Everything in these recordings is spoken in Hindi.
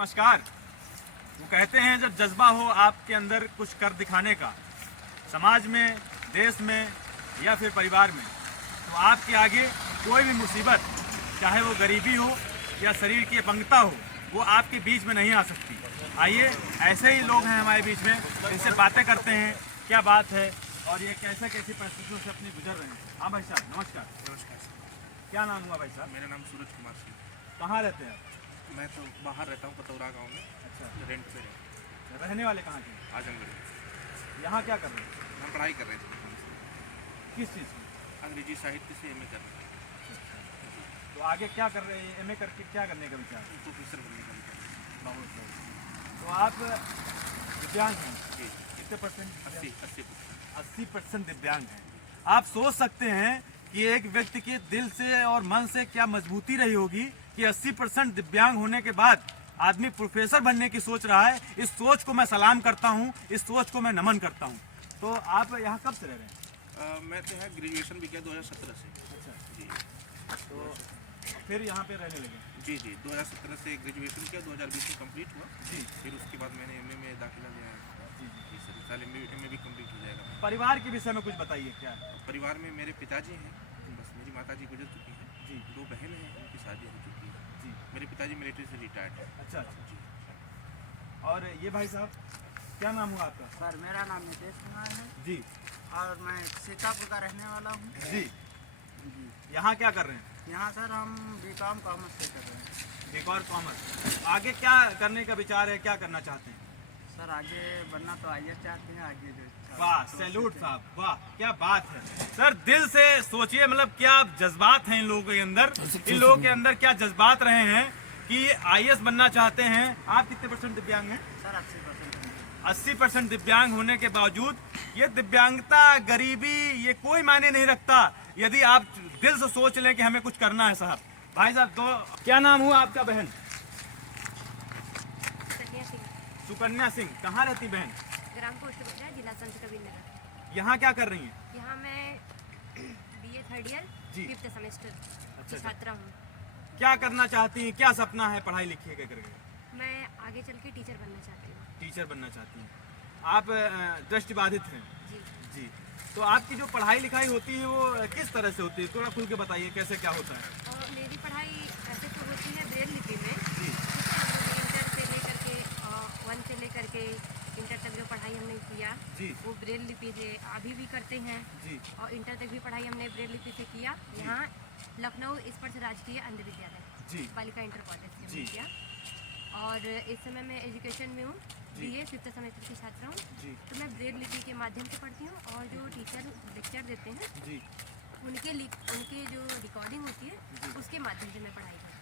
नमस्कार। वो कहते हैं जब जज्बा हो आपके अंदर कुछ कर दिखाने का, समाज में, देश में या फिर परिवार में, तो आपके आगे कोई भी मुसीबत, चाहे वो गरीबी हो या शरीर की अपंगता हो, वो आपके बीच में नहीं आ सकती। आइए, ऐसे ही लोग हैं हमारे बीच में, इनसे बातें करते हैं क्या बात है और ये कैसे कैसी परिस्थितियों से अपनी गुजर रहे हैं। हाँ भाई साहब, नमस्कार। नमस्कार सर। क्या नाम हुआ भाई साहब? मेरा नाम सूरज कुमार सिंह। कहाँ रहते हैं आप? मैं तो बाहर रहता हूँ, कतौरा गांव में। अच्छा, रेंट पे रहता रहने वाले कहाँ के? हूँ, आजमगढ़। यहाँ क्या कर रहे हैं? हम पढ़ाई कर रहे थे किस चीज़ की? अंग्रेजी साहित्य से एमए कर रहे हैं। तो आगे क्या कर रहे हैं? एमए करके क्या करने का विचार है? प्रोफेसर बनने का विचार है। बहुत सही। तो आप दिव्यांग हैं? जी, कितने परसेंट? 80%। 80% दिव्यांग हैं। आप सोच सकते हैं कि एक व्यक्ति के दिल से और मन से क्या मजबूती रही होगी कि 80% दिव्यांग होने के बाद आदमी प्रोफेसर बनने की सोच रहा है। इस सोच को मैं सलाम करता हूँ, इस सोच को मैं नमन करता हूँ। तो आप यहाँ कब से रह रहे हैं? मैं तो यहाँ ग्रेजुएशन भी किया 2017 से। अच्छा, जी, तो फिर यहाँ पे रहने लगे? जी जी 2017 से ग्रेजुएशन किया, 2020 में कंप्लीट हुआ। जी। फिर उसके बाद मैंने एमए में दाखिला लिया है। जी। जी सर, इस साल एमए भी कंप्लीट हो जाएगा। परिवार के विषय में कुछ बताइए क्या है? परिवार में मेरे पिताजी हैं, बस मेरी माताजी गुजर चुकी हैं। जी। 2 बहन हैं, उनकी शादी हो चुकी है। जी। मेरे पिताजी मिलिट्री से रिटायर्ड हैं। अच्छा अच्छा। जी। और ये भाई साहब, क्या नाम हुआ आपका? सर मेरा नाम नितेश कुमार है जी। और मैं सीतापुर का रहने वाला हूँ। जी। जी। यहाँ क्या कर रहे हैं? यहाँ सर हम बीकॉम कॉमर्स से कर रहे हैं। BCom commerce. आगे क्या करने का विचार है, क्या करना चाहते हैं? सर आगे बनना तो आइए चाहते हैं, आगे जो वाह, सैल्यूट साहब, वाह क्या बात है सर। दिल से सोचिए, मतलब क्या जज्बात हैं इन लोगों के अंदर, इन लोगों के अंदर क्या जज्बात रहे हैं कि आईएएस बनना चाहते हैं। आप कितने परसेंट दिव्यांग हैं? सर 80%। 80% दिव्यांग होने के बावजूद ये दिव्यांगता, गरीबी, ये कोई मायने नहीं रखता यदि आप दिल से सोच लें कि हमें कुछ करना है। साहब, भाई साहब, दो क्या नाम हुआ आपका? बहन सुकन्या सिंह। कहाँ रहती बहन? ग्राम पोस्ट बजा, जिला संत कबीर नगर। यहाँ क्या कर रही हैं? यहाँ मैं बीए 3rd ईयर जी। 5th सेमेस्टर अच्छा। की छात्रा हूँ। क्या करना चाहती हैं? क्या सपना है पढ़ाई लिखी के करके? मैं आगे चल के टीचर बनना चाहती हूँ। टीचर बनना चाहती हैं। आप दृष्टिबाधित हैं? जी। जी। तो आपकी जो पढ़ाई लिखाई होती है वो किस तरह से होती है? थोड़ा खुल के बताइए कैसे क्या होता है। और मेरी पढ़ाई ऐसे तो होती है ब्रेल लिपि में। जी। इंटर से लेकर के 1 से लेकर के इंटर तक जो पढ़ाई हमने किया जी। वो ब्रेल लिपि से अभी भी करते हैं। जी। और इंटर तक भी पढ़ाई हमने ब्रेल लिपि से किया। यहाँ लखनऊ स्पर्श राजकीय अंध विद्यालय जी। बालिका इंटर कॉलेज से जी। हमने किया। और इस समय मैं एजुकेशन में हूँ, जी। बीए 5th सेमेस्टर की छात्रा हूँ। जी। तो मैं ब्रेल लिपि के माध्यम से पढ़ती हूँ और जो टीचर लेक्चर देते हैं जी। उनके जो रिकॉर्डिंग होती है उसके माध्यम से मैं पढ़ाई करती हूँ।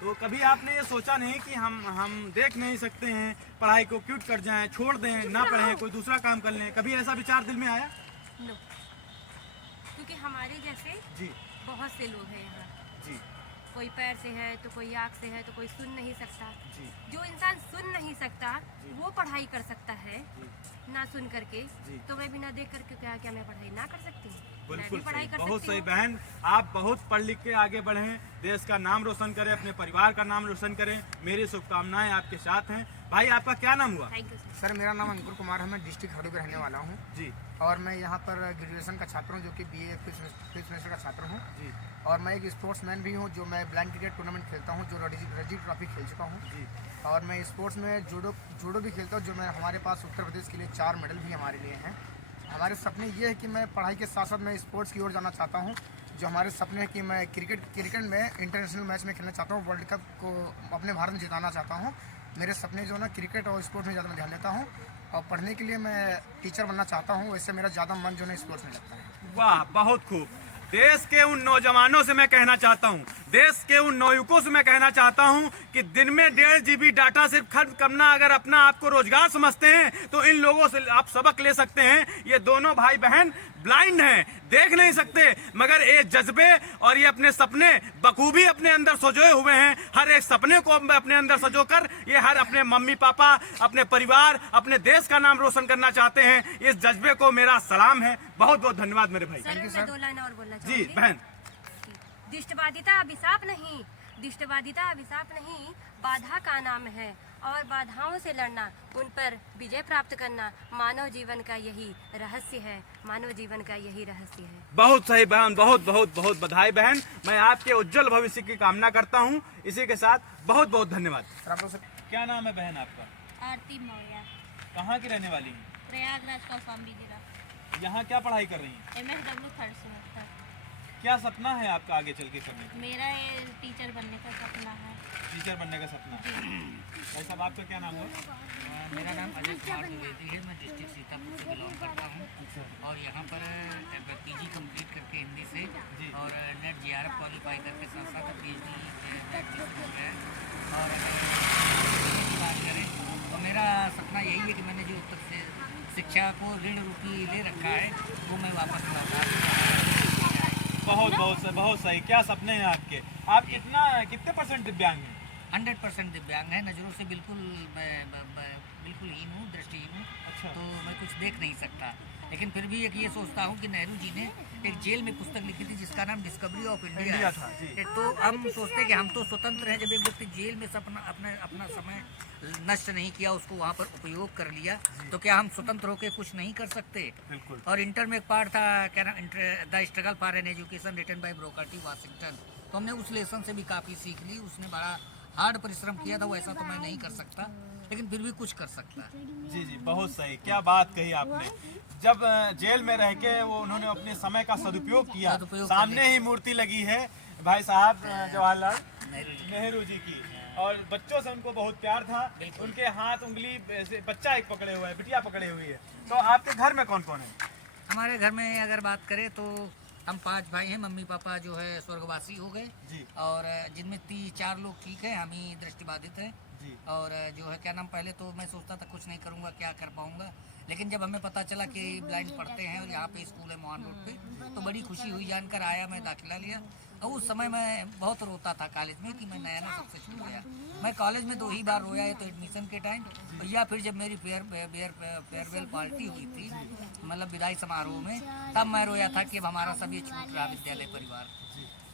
तो कभी आपने ये सोचा नहीं कि हम देख नहीं सकते हैं, पढ़ाई को क्विट कर जाएं, छोड़ दें, ना पढ़ें, कोई दूसरा काम कर लें? कभी ऐसा विचार दिल में आया? नो, क्योंकि हमारे जैसे जी। बहुत से लोग हैं यहाँ। जी। कोई पैर से है तो कोई आँख से है तो कोई सुन नहीं सकता। जी। जो इंसान सुन नहीं सकता जी। वो पढ़ाई कर सकता है, जी। ना सुन करके। जी। तो मैं बिना देख करके क्या मैं पढ़ाई ना कर सकती हूँ? मैं बिल्कुल भी पढ़ाई सही, कर बहुत सकती सही हूँ। बहन। आप बहुत पढ़ लिख के आगे बढ़ें, देश का नाम रोशन करें, अपने परिवार का नाम रोशन करें। मेरी शुभकामनाएं आपके साथ हैं। भाई, आपका क्या नाम हुआ? Thank you sir. सर मेरा नाम अंकुर कुमार है, मैं डिस्ट्रिक्ट हरदोई का रहने वाला हूँ। जी। और मैं यहाँ पर ग्रेजुएशन का छात्र हूँ, जो कि बीए 5th सेमेस्टर का छात्र हूँ। जी। और मैं एक स्पोर्ट्समैन भी हूँ, जो मैं ब्लाइंड क्रिकेट टूर्नामेंट खेलता हूँ, जो रणजी ट्रॉफी खेल चुका हूँ। जी। और मैं स्पोर्ट्स में जूडो भी खेलता हूँ, जो मैं हमारे पास उत्तर प्रदेश के लिए 4 मेडल भी हमारे लिए हैं। हमारे सपने ये है कि मैं पढ़ाई के साथ साथ मैं स्पोर्ट्स की ओर जाना चाहता हूँ। जो हमारे सपने हैं कि मैं क्रिकेट में इंटरनेशनल मैच में खेलना चाहता हूँ, वर्ल्ड कप को अपने भारत में जिताना चाहता हूँ। मेरे सपने जो है ना, क्रिकेट और स्पोर्ट्स में ज़्यादा मैं ध्यान देता हूँ। और पढ़ने के लिए मैं टीचर बनना चाहता हूँ, वैसे मेरा ज़्यादा मन जो है स्पोर्ट्स में लगता है। वाह, बहुत खूब। देश के उन नौजवानों से मैं कहना चाहता हूं, देश के उन नौयुवकों से मैं कहना चाहता हूं कि दिन में 1.5 GB डाटा सिर्फ खर्च करना अगर अपना आपको रोजगार समझते हैं तो इन लोगों से आप सबक ले सकते हैं। ये दोनों भाई बहन ब्लाइंड हैं, देख नहीं सकते, मगर ये जज्बे और ये अपने सपने बखूबी अपने अंदर सजोए हुए हैं। हर एक सपने को अपने अंदर सजोकर ये हर अपने मम्मी पापा, अपने परिवार, अपने देश का नाम रोशन करना चाहते हैं। इस जज्बे को मेरा सलाम है। बहुत बहुत धन्यवाद मेरे भाई। सर मैं 2 लाइन और बोलना जी चाहूँगी। बहन। दिष्टवादिता अभिशाप नहीं, दिष्टवादिता अभिशाप नहीं, बाधा का नाम है और बाधाओं से लड़ना, उन पर विजय प्राप्त करना मानव जीवन का यही रहस्य है। मानव जीवन का यही रहस्य है। बहुत सही बहन, बहुत बहुत बहुत बधाई बहन। मैं आपके उज्जवल भविष्य की कामना करता हूँ। इसी के साथ बहुत बहुत धन्यवाद। सर आप लोग से क्या नाम है बहन आपका? आरती मौर्य, कहाँ की रहने वाली हैं? प्रयागराज का स्वामी जिला, यहाँ क्या पढ़ाई कर रही हैं? MSW third semester. क्या सपना है आपका आगे चल के करने का? मेरा ये टीचर बनने का सपना है। टीचर बनने का सपना। भाई साहब आपका क्या नाम है? मेरा नाम अजय कुमार द्विवेदी है। मैं डिस्ट्रिक्ट सीतापुर से बिलोंग करता हूँ और यहाँ पर PG कंप्लीट करके हिंदी से और नेट JRF क्वालिफाई करके साथ साथ PhD में एडमिशन हो गया है। और अगर की बात करें तो मेरा सपना यही है कि मैंने जो तक से शिक्षा को ऋण रूपी ले रखा है वो मैं वापस लौटा दूँ। बहुत सही। क्या सपने हैं आपके? आप कितने % दिव्यांग हैं? 100% दिव्यांग है। नज़रों से बिल्कुल बिल्कुल हीन हूँ, दृष्टिहीन हूँ। अच्छा। तो मैं कुछ देख नहीं सकता, लेकिन फिर भी एक ये सोचता हूँ कि नेहरू जी ने एक जेल में पुस्तक लिखी थी जिसका नाम डिस्कवरी ऑफ इंडिया था जी। तो हम सोचते हैं कि हम तो स्वतंत्र हैं। जब एक व्यक्ति जेल में से अपना समय नष्ट नहीं किया, उसको वहाँ पर उपयोग कर लिया, तो क्या हम स्वतंत्र होकर कुछ नहीं कर सकते? बिल्कुल। और इंटर में एक पार्ट था क्या नाम, the struggle for an education written by Booker T Washington. तो हमने उस लेसन से भी काफ़ी सीख ली। उसने बड़ा हार्ड परिश्रम किया था, वो ऐसा तो मैं नहीं कर सकता, लेकिन फिर भी कुछ कर सकता। जी, बहुत सही। क्या बात कही आपने। जब जेल में रह के वो उन्होंने अपने समय का सदुपयोग किया। सामने ही मूर्ति लगी है भाई साहब जवाहरलाल नेहरू जी की, और बच्चों से उनको बहुत प्यार था। उनके हाथ उंगली से बच्चा एक पकड़े हुआ है, बिटिया पकड़े हुई है। तो आपके घर में कौन कौन है? हमारे घर में अगर बात करें तो हम 5 भाई हैं। मम्मी पापा जो है स्वर्गवासी हो गए जी। और जिनमें 4 लोग ठीक है, हम ही दृष्टिबाधित हैं। जी। और जो है क्या नाम, पहले तो मैं सोचता था कुछ नहीं करूँगा, क्या कर पाऊँगा, लेकिन जब हमें पता चला कि ब्लाइंड पढ़ते हैं और यहाँ पे स्कूल है मोहन रोड पे, तो बड़ी खुशी हुई। जानकर आया, मैं दाखिला लिया और उस समय मैं बहुत रोता था कॉलेज में कि मैं नया सबसे छूट गया। मैं कॉलेज में 2 ही बार रोया है, तो एडमिशन के टाइम या फिर जब मेरी फेयरवेल पार्टी हुई थी, मतलब विदाई समारोह में, तब मैं रोया था कि अब हमारा सब ये छूट रहा विद्यालय परिवार।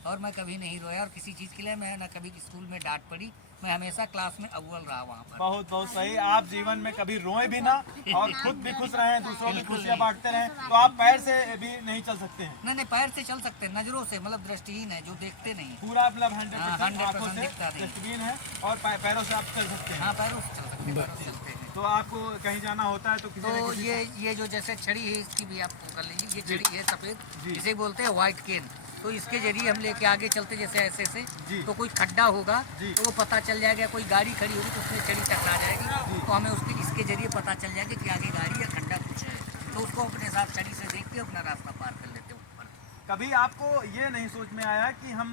और मैं कभी नहीं रोया और किसी चीज़ के लिए मैं ना कभी स्कूल में डांट पड़ी, मैं हमेशा क्लास में अव्वल रहा वहाँ पर। बहुत सही। आप जीवन में कभी रोए भी ना और खुद भी खुश रहें, दूसरों की खुशियाँ बांटते रहें। तो आप पैर से भी नहीं चल सकते हैं? नहीं, पैर से चल सकते हैं, नजरों से, मतलब दृष्टिहीन है जो देखते नहीं। पूरा मतलब 100% 100% आंखों से दिखता नहीं। डस्टबिन है और पैरों से आप चल सकते हैं। हाँ, पैरों से चल सकते हैं, पैरों से चलते हैं। तो आपको कहीं जाना होता है तो किसी न तो किसी ये जो जैसे छड़ी है, इसकी भी आप कर लीजिए। ये छड़ी है सफ़ेद, जी। इसे बोलते हैं व्हाइट केन। तो इसके जरिए हम लेके आगे चलते जैसे ऐसे जी। से, तो कोई खड्डा होगा जी। तो वो पता चल जाएगा, कोई गाड़ी खड़ी होगी तो उसमें छड़ी टकरा जाएगी, तो हमें इसके जरिए पता चल जाएगा कि आगे गाड़ी या खड्डा कुछ है, तो उसको अपने साथ छड़ी से देख के अपना रास्ता पार कर लेते हैं ऊपर। कभी आपको ये नहीं सोच में आया कि हम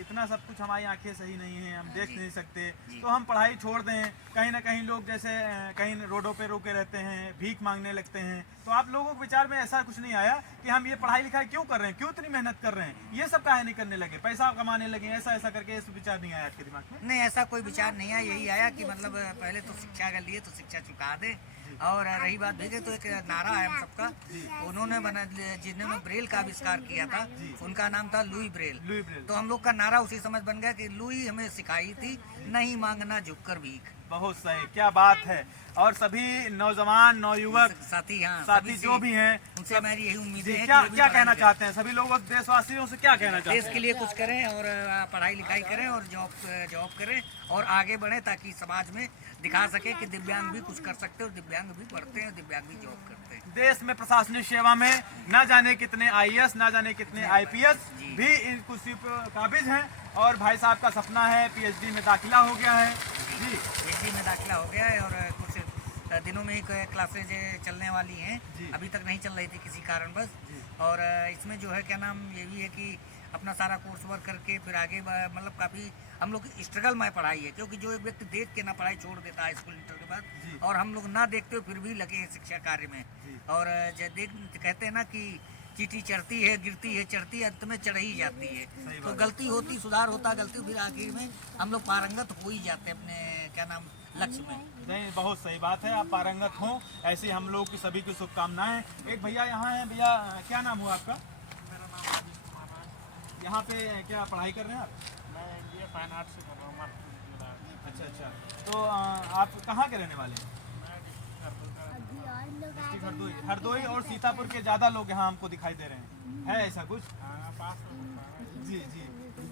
इतना सब कुछ, हमारी आंखें सही नहीं हैं, हम देख नहीं सकते, तो हम पढ़ाई छोड़ दें? कहीं ना कहीं लोग जैसे कहीं रोडों पे रुके रहते हैं, भीख मांगने लगते हैं, तो आप लोगों के विचार में ऐसा कुछ नहीं आया कि हम ये पढ़ाई लिखाई क्यों कर रहे हैं, क्यों इतनी मेहनत कर रहे हैं, ये सब काहे नहीं करने लगे, पैसा कमाने लगे, ऐसा करके ऐसा विचार नहीं आया आपके दिमाग में? नहीं, ऐसा कोई विचार नहीं आया। यही आया कि मतलब पहले तो शिक्षा अगर लिए तो शिक्षा चुका दे। और रही बात भेजे तो एक नारा है हम सबका, उन्होंने जिन्होंने ब्रेल का आविष्कार किया था, उनका नाम था लुई ब्रेल। तो हम लोग का नारा उसी समझ बन गया कि लुई हमें सिखाई थी नहीं मांगना झुककर भीख। बहुत सही, क्या बात है। और सभी नौजवान नौयुवक साथी, हाँ, साथी जो भी हैं, उनसे हमारी यही उम्मीद है। क्या कहना चाहते हैं सभी लोग देशवासियों से, क्या कहना चाहते देश के लिए कुछ करें और पढ़ाई लिखाई करें और जॉब करें और आगे बढ़ें, ताकि समाज में दिखा सके कि दिव्यांग भी कुछ कर सकते हैं और दिव्यांग भी पढ़ते हैं और दिव्यांग भी जॉब करते हैं। देश में प्रशासनिक सेवा में ना जाने कितने IAS, ना जाने कितने IPS भी इन कुर्सी पर काबिज हैं, और भाई साहब का सपना है PhD में दाखिला हो गया है। जी, PhD में दाखिला हो गया है और कुछ दिनों में ही क्लासेज चलने वाली हैं, अभी तक नहीं चल रही थी किसी कारणवश। और इसमें जो है क्या नाम, ये भी है कि अपना सारा कोर्स वर्क करके फिर आगे मतलब काफ़ी हम लोग स्ट्रगल में पढ़ाई है, क्योंकि जो एक व्यक्ति देख के ना पढ़ाई छोड़ देता है स्कूल इंटर के बाद, और हम लोग ना देखते हुए फिर भी लगे हैं शिक्षा कार्य में। और कहते हैं ना कि चींटी चढ़ती है, गिरती है, चढ़ती है, अंत में चढ़ ही जाती है। तो गलती होती, सुधार होता, गलती फिर आखिर में हम लोग पारंगत हो ही जाते हैं अपने क्या नाम लक्ष्य में। नहीं, बहुत सही बात है, आप पारंगत हों, ऐसी हम लोग की सभी की शुभकामनाएं। एक भैया यहाँ हैं, भैया क्या नाम हुआ आपका? यहाँ पे क्या पढ़ाई कर रहे हैं आप? मैं इंडिया फाइन आर्ट्स से कर रहा हूँ। अच्छा अच्छा। तो आप कहाँ के रहने वाले हैं? हरदोई और सीतापुर के ज़्यादा लोग यहाँ हमको दिखाई दे रहे हैं, है ऐसा कुछ? जी जी।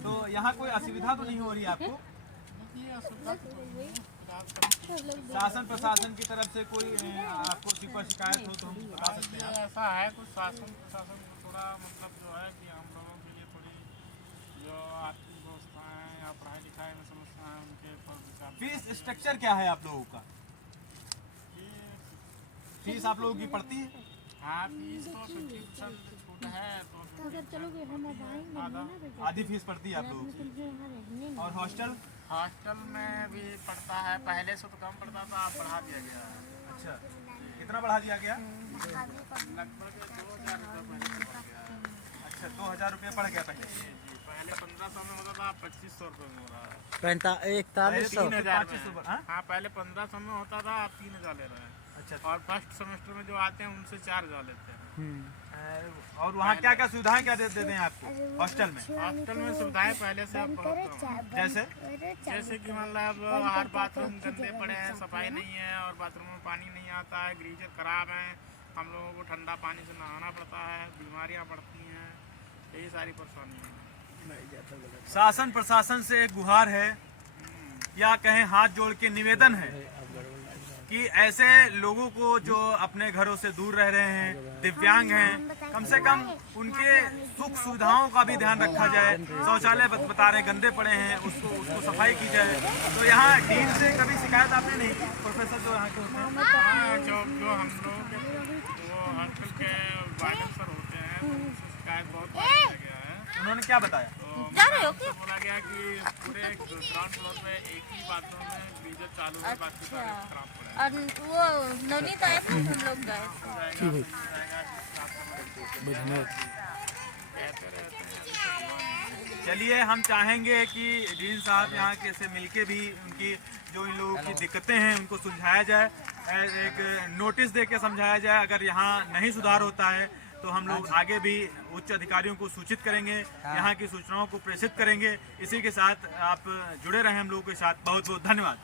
तो यहाँ कोई असुविधा तो नहीं हो रही आपको? शासन प्रशासन की तरफ से कोई आपको शिकायत हो तो हम बता सकते हैं? ऐसा है कुछ शासन प्रशासन को थोड़ा मतलब जो है कि हम लोगों के लिए थोड़ी जो आर्थिक व्यवस्थाएं या पढ़ाई लिखाई में समस्या है उनके ऊपर विचार। फीस स्ट्रक्चर क्या है आप लोगों का? फीस आप लोगों की पड़ती है? हाँ फीस तो 50% छूट है तो आधा आधी फीस पड़ती है आप लोगों की। और हॉस्टल? हॉस्टल में भी पड़ता है, पहले से तो कम पड़ता था, अब बढ़ा दिया गया है। अच्छा, कितना बढ़ा दिया गया? लगभग 2000 रुपये पहले से बढ़ गया है। अच्छा, 2000 रुपये पड़ गया पहले। जी जी, पहले 1500 में होता था, अब 2500 रुपये में हो रहा है। 4500 3000 में। हाँ पहले 1500 में होता था, अब 3000 ले रहे हैं। अच्छा, और फर्स्ट सेमेस्टर में जो आते हैं उनसे 4000 लेते हैं। और वहाँ क्या क्या सुविधाएं क्या देते हैं आपको हॉस्टल में? हॉस्टल में सुविधाएं पहले से अब बहुत कम हैं। जैसे कि मतलब हर बाथरूम गंदे पड़े हैं, सफाई नहीं है और बाथरूम में पानी नहीं आता है, गीजर खराब है, हम लोगों को ठंडा पानी से नहाना पड़ता है, बीमारियां बढ़ती हैं, यही सारी परेशानियाँ हैं। शासन प्रशासन से एक गुहार है या कहें हाथ जोड़ के निवेदन है कि ऐसे लोगों को जो अपने घरों से दूर रह रहे हैं, दिव्यांग हैं, कम से कम उनके सुख सुविधाओं का भी ध्यान रखा जाए। शौचालय बता रहे गंदे पड़े हैं, उसको सफाई की जाए। तो यहाँ डीन से कभी शिकायत आपने नहीं की? प्रोफेसर जो यहाँ के होते हैं, हाँ, जो हम लोगों के वो हॉस्टल के वार्डन सर होते हैं, तो उनसे शिकायत बहुत बार किया गया है। उन्होंने क्या बताया? तो बोला गया कि पूरे ग्राउंड फ्लोर में एक ही बाथरूम में गीजर चालू है, बाकी सारे खराब पड़े हैं। और वो नवनीत आए थे, हम लोग गए थे। कहते रहते हैं। चलिए, हम चाहेंगे कि डीन साहब यहाँ के से मिलके भी उनकी जो इन लोगों की दिक्कतें हैं उनको सुलझाया जाए, एक नोटिस दे के समझाया जाए। अगर यहाँ नहीं सुधार होता है तो हम लोग आगे भी उच्च अधिकारियों को सूचित करेंगे, यहाँ की सूचनाओं को प्रेषित करेंगे। इसी के साथ आप जुड़े रहें हम लोगों के साथ। बहुत बहुत धन्यवाद।